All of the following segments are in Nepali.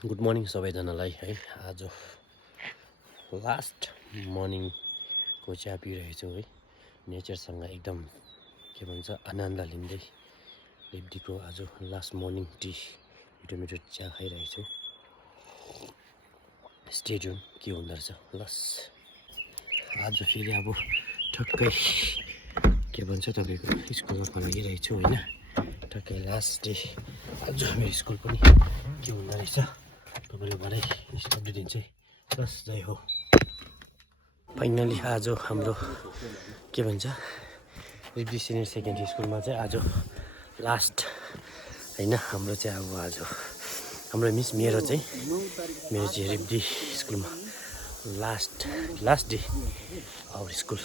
गुड मर्निङ सबैजनालाई है। आज लास्ट मर्निङको चिया पिइरहेछु है। नेचरसँग एकदम के भन्छ आनन्द लिँदै लिप्डीको आज लास्ट मर्निङ टी मिठो मिठो चिया खाइरहेछु। स्टेडियम के हुँदो रहेछ लस आज फेरि अब ठक्कै के भन्छ तपाईँको स्कुलमा पढाइरहेछु होइन। ठक्कै लास्ट डे आज मेरो स्कुल पनि के हुँदो रहेछ तपाईँले भरे अपडेट दिन्छ है। प्लस जय हो। फाइनली आज हाम्रो के भन्छ रिब्दी सिनियर सेकेन्डरी स्कुलमा चाहिँ आज लास्ट होइन। हाम्रो चाहिँ अब आज हाम्रो मिस मेरो चाहिँ रिब्दी स्कुलमा last day our school.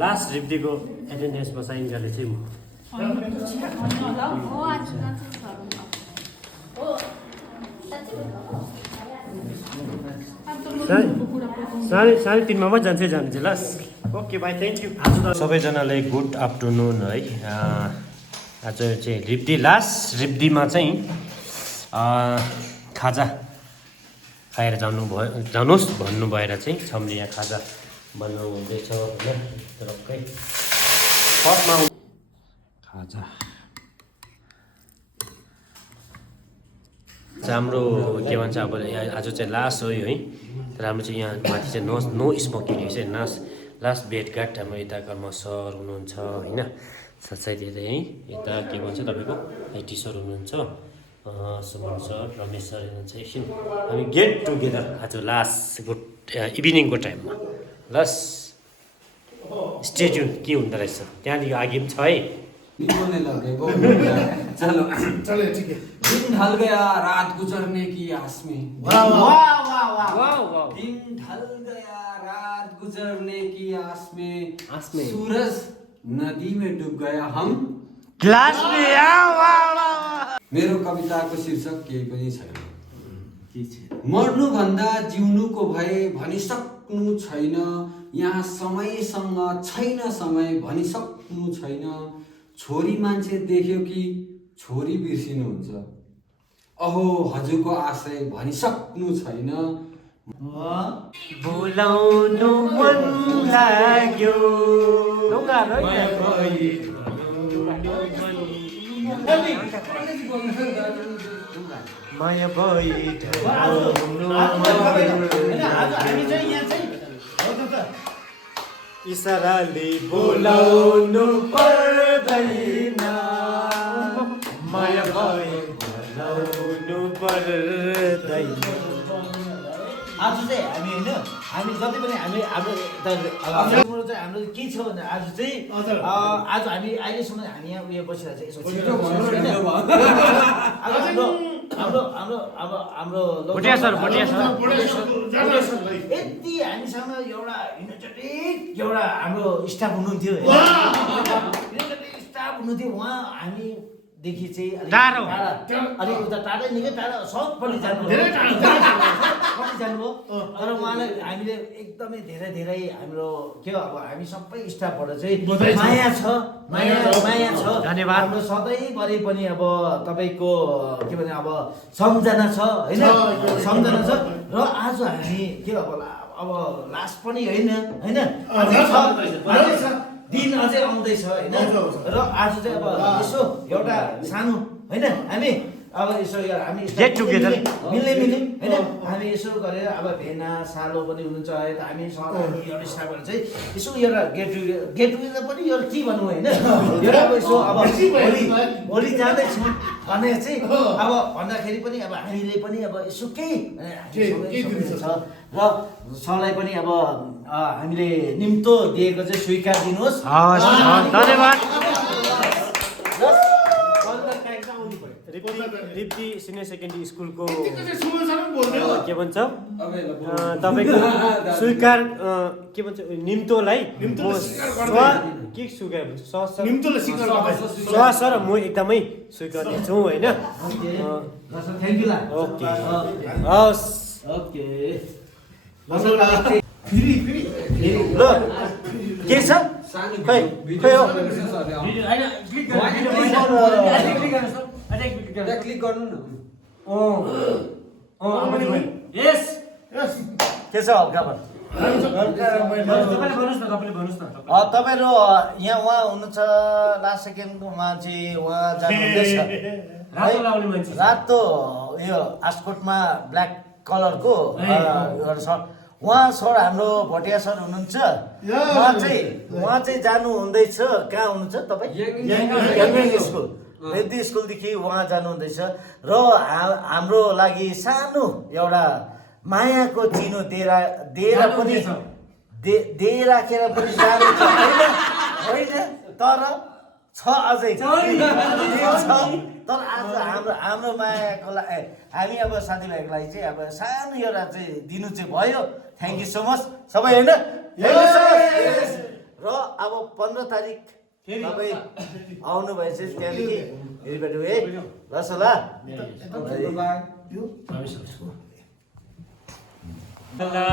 Last रिब्दीको एटेन्डेन्समा साइन गर्ने चाहिँ म। साढे तिनमा मात्रै जान्छ last. Okay bye, thank you. आज सबैजनालाई गुड आफ्टरनुन है। आज चाहिँ रिब्दी लास्ट रिब्दीमा चाहिँ खाजा खाएर जानुहोस् भन्नु भएर चाहिँ छम्ली यहाँ खाजा बनाउनु हुँदैछ होइन। तरकै फर्स्टमा खाजा हाम्रो के भन्छ अब आज चाहिँ लास्ट हो है। तर हाम्रो चाहिँ यहाँ माथि चाहिँ नो स्मोकिङ है। लास्ट भेटघाट हाम्रो यता कर्म सर हुनुहुन्छ होइन। साथसाथै है यता के भन्छ तपाईँको आइटी सर हुनुहुन्छ, सुमन सर, रमेश सर हुनुहुन्छ। एकछिन हामी गेट टुगेदर आज लास्ट इभिनिङको टाइममा लस स्टेडियम के हुँदो रहेछ त्यहाँदेखि आगे पनि छ है। चलो चलो ठीक है। दिन ढल गया रात गुजरने की आस में। वाह वाह वाह वाह। दिन ढल गया रात गुजरने की आस में सूरज नदी में डूब गया हम ग्लास में। वाह। मेरो कविताको शीर्षक केही पनि छैन। मर्नु भन्दा जिउनुको भए भनिसक्नु छैन। यहाँ समयसँग छैन समय भनिसक्नु छैन। छोरी मान्छे देख्यो कि छोरी बिर्सिनुहुन्छ। अहो हजुरको आशय भनिसक्नु छैन। बोलाउनु मन लाग्यो माया इसाराले बोलाउनु पर्दैन। माया बोलाउनु पर्दैन। आज चाहिँ हामी होइन हामी जति पनि हामी हाम्रो हाम्रो के छ भने आज चाहिँ आज हामी अहिलेसम्म हामी यहाँ उयो बसिरहेको छ। यति हामीसँग एउटा इनर्जेटिक एउटा हाम्रो स्टाफ हुनुहुन्थ्यो। स्टाफ हुनुहुन्थ्यो उहाँ हामीदेखि चाहिँ अलिक उता टाढै निकै टाढा सबपट्टि जानुभयो। तर उहाँलाई हामीले एकदमै धेरै हाम्रो के अब हामी सबै स्टाफबाट चाहिँ माया छ। धन्यवाद। हाम्रो सधैँभरि पनि अब तपाईँको के भने अब सम्झना छ होइन। सम्झना छ र आज हामी के अब लास्ट पनि होइन दिन अझै आउँदैछ होइन। र आज चाहिँ अब यसो एउटा सानो होइन हामी अब यसो हामी गेट टुगेदर मिल्ने होइन। हामी यसो गरेर अब भेना सालो पनि हुनुहुन्छ है। त हामी एउटा स्टाफहरू चाहिँ यसो एउटा गेट टुगेदर पनि एउटा के भनौँ होइन। एउटा अब यसो अब भोलि जाँदैछौँ भने चाहिँ अब भन्दाखेरि पनि अब हामीले पनि अब यसो केही छ र सरलाई पनि अब हामीले निम्तो दिएको चाहिँ स्वीकार दिनुहोस्। धन्यवाद। रिब्दी सिनियर सेकेन्डरी स्कुलको के भन्छ तपाईँको स्वीकार के भन्छ निम्तोलाई सर म एकदमै स्वीकार दिन्छु होइन। ओके हस् ओके ल के छ खै हो त्यहाँ क्लिक गर्नु न यस के छ हल्कामा तपाईँहरू यहाँ उहाँ हुनुहुन्छ लास्ट सेकेन्डमा चाहिँ उहाँ जानुहुँदैछ रातो लाउने मान्छे रातो यो आस्कोटमा ब्ल्याक कलरको एउटा सर्ट उहाँ सर हाम्रो भोटिया सर हुनुहुन्छ उहाँ चाहिँ जानु हुँदैछ कहाँ हुनुहुन्छ तपाईँ याङगाङ स्कुल वेदी स्कुलदेखि उहाँ जानुहुँदैछ र हाम्रो लागि सानो एउटा मायाको चिनो दिएर पनि दिइराखेर पनि जानु छ होइन तर छ अझै तर आज हाम्रो मायाको लागि हामी अब साथीभाइको लागि चाहिँ अब सानो एउटा चाहिँ दिनु चाहिँ भयो थ्याङ्क यू सो मच सबै होइन र अब 15 तारिक तपाईँ आउनु भएछ त्यहाँदेखि हेरिबेट है रसोला ला